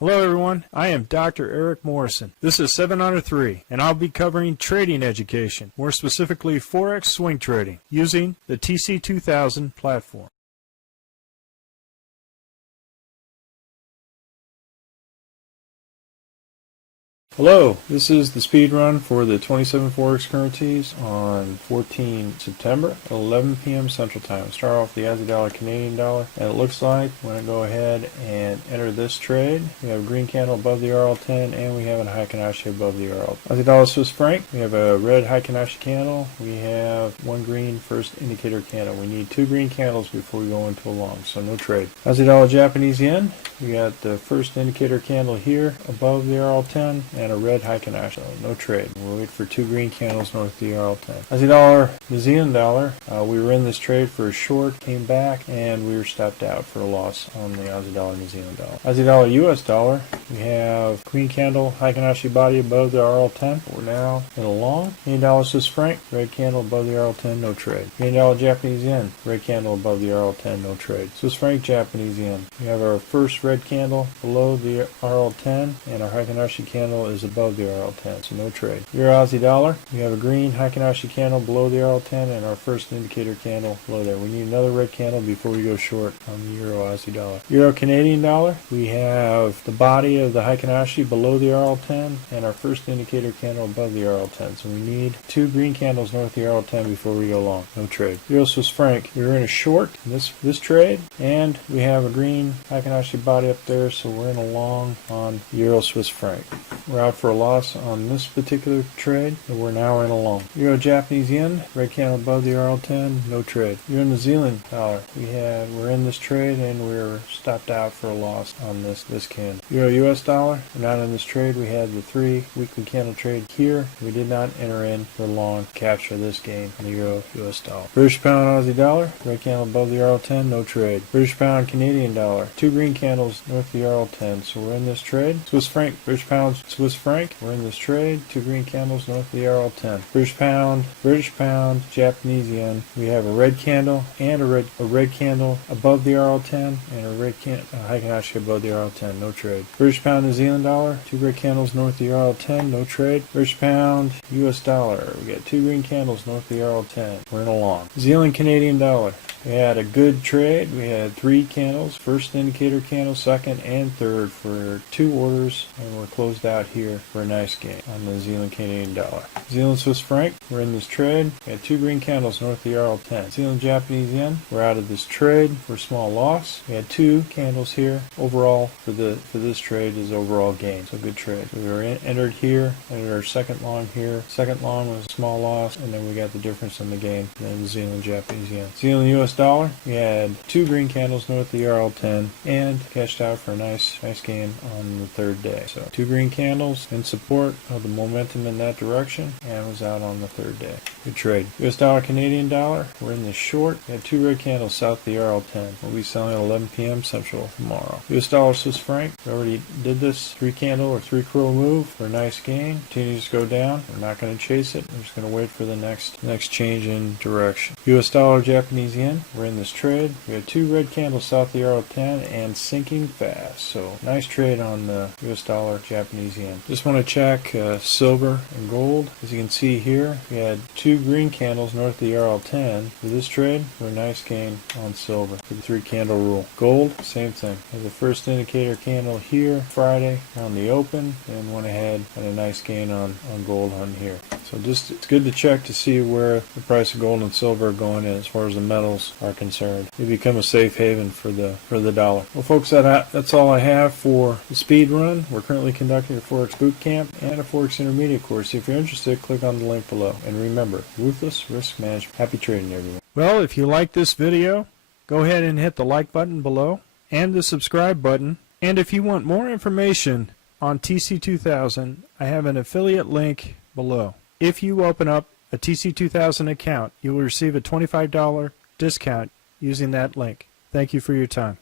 Hello everyone, I am Dr. Eric Morrison. This is 7 Under 3, and I'll be covering trading education, more specifically Forex swing trading, using the TC2000 platform. Hello, this is the speed run for the 27 Forex currencies on 14 September at 11 p.m. Central Time. Start off with the Aussie dollar, Canadian dollar, and it looks like when I go ahead and enter this trade, we have a green candle above the RL10 and we have a Heikin-Ashi above the RL. Aussie dollar, Swiss franc, we have a red Heikin-Ashi candle, we have one green first indicator candle. We need two green candles before we go into a long, so no trade. Aussie dollar, Japanese yen, we got the first indicator candle here above the RL10 and a red Heikin-Ashi, so no trade. We'll wait for two green candles north of the RL10. Aussie dollar, New Zealand dollar, we were in this trade for a short, came back, and we were stopped out for a loss on the Aussie dollar, New Zealand dollar. Aussie dollar, US dollar, we have green candle, Heikin-Ashi body above the RL10. We're now in a long. Canadian dollar, Swiss franc, red candle above the RL10, no trade. Canadian dollar, Japanese yen, red candle above the RL10, no trade. Swiss franc, Japanese yen. We have our first red candle below the RL10, and our Heikin-Ashi candle is above the RL10, so no trade. Euro Aussie dollar, we have a green Heikin-Ashi candle below the RL10 and our first indicator candle below there. We need another red candle before we go short on the Euro Aussie dollar. Euro Canadian dollar, we have the body of the Heikin-Ashi below the RL10 and our first indicator candle above the RL10, so we need two green candles north of the RL10 before we go long. No trade. Euro Swiss franc, we're in a short in this trade, and we have a green Heikin-Ashi body up there, so we're in a long on Euro Swiss franc. We're out for a loss on this particular trade, and we're now in a long. Euro Japanese yen, red candle above the RL10, no trade. Euro New Zealand dollar, we're in this trade and we're stopped out for a loss on this candle. Euro US dollar, we're not in this trade. We had the 3 weekly candle trade here. We did not enter in for long, capture this gain on the Euro US dollar. British pound Aussie dollar, red candle above the RL10, no trade. British pound Canadian dollar, two green candles north of the RL10, so we're in this trade. Swiss franc, British pound Swiss franc, we're in this trade, two green candles north of the RL10. British pound, Japanese yen, we have a red candle and a red candle above the RL10 and a red Heikin-Ashi above the RL10, no trade. British pound New Zealand dollar, two red candles north of the RL10, no trade. British pound US dollar, we got two green candles north of the RL10, we're in a long. New Zealand Canadian dollar, we had a good trade. We had 3 candles, first indicator candle, second and third for 2 orders, and we're closed out here for a nice gain on the New Zealand Canadian dollar. New Zealand Swiss franc, we're in this trade. We had 2 green candles north of the RL10. New Zealand Japanese yen, we're out of this trade for a small loss. We had 2 candles here. Overall for this trade is overall gain, so good trade. So we were entered here, entered our second long here. Second long was a small loss, and then we got the difference in the gain. And then New Zealand Japanese yen. New Zealand US dollar, we had 2 green candles north of the RL10 and cashed out for a nice gain on the third day. So 2 green candles in support of the momentum in that direction and was out on the third day. Good trade. US dollar Canadian dollar, we're in the short. We had 2 red candles south of the RL10. We'll be selling at 11 p.m. Central tomorrow. US dollar Swiss franc, we already did this 3 candle or 3 crow move for a nice gain. Continues to go down. We're not going to chase it. We're just going to wait for the next change in direction. US dollar Japanese yen, we're in this trade. We had 2 red candles south of the RL10 and sinking fast. So nice trade on the US dollar Japanese yen. Just want to check silver and gold. As you can see here, we had 2 green candles north of the RL10 for this trade for a nice gain on silver for the 3 candle rule. Gold, same thing. We had the first indicator candle here Friday on the open and went ahead and a nice gain on gold on here. So just it's good to check to see where the price of gold and silver are going in as far as the metals are concerned. They become a safe haven for the dollar. Well, folks, that's all I have for the speed run. We're currently conducting a Forex boot camp and a Forex intermediate course. If you're interested, click on the link below. And remember, ruthless risk management. Happy trading, everyone. Well, if you like this video, go ahead and hit the like button below and the subscribe button. And if you want more information on TC2000, I have an affiliate link below. If you open up a TC2000 account, you will receive a $25 discount using that link. Thank you for your time.